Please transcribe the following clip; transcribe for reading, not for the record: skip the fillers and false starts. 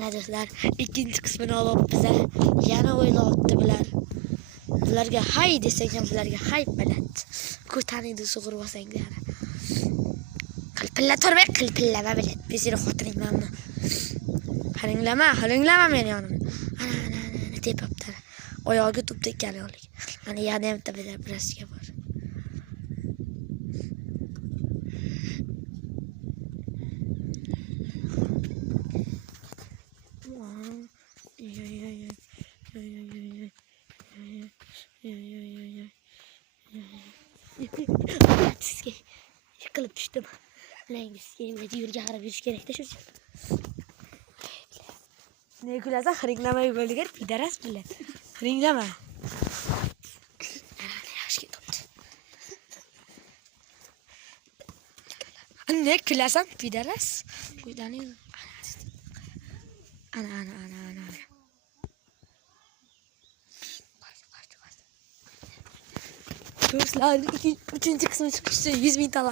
Ana do'stlar, ikkinchi qismini olib biza yana o'ylabdi bular. Bularga hay desak ham bularga hay biladi. Ko'taningni sug'urib olsanglar. Qilpilla turmay qilpillama biladi. Bezira xotiningmanmi? Halinglama meni yonimda. Ana tepapti. Oyog'iga tup tekkan yo'qlik. Mana yana ham tabida birasiga bor. Sizga yiqilib tushdim. Langizga endi yo'lga qarab yurish kerak-da shu. Ne gülasan xiringlamay bo'lgan pidaras bilan. Xiringlama. Ana yaxshi ketibdi. Ne gülasan pidaras? Qo'ydaning. Ana. Do'stlar, 3-chi qismi chiqishi 100 ming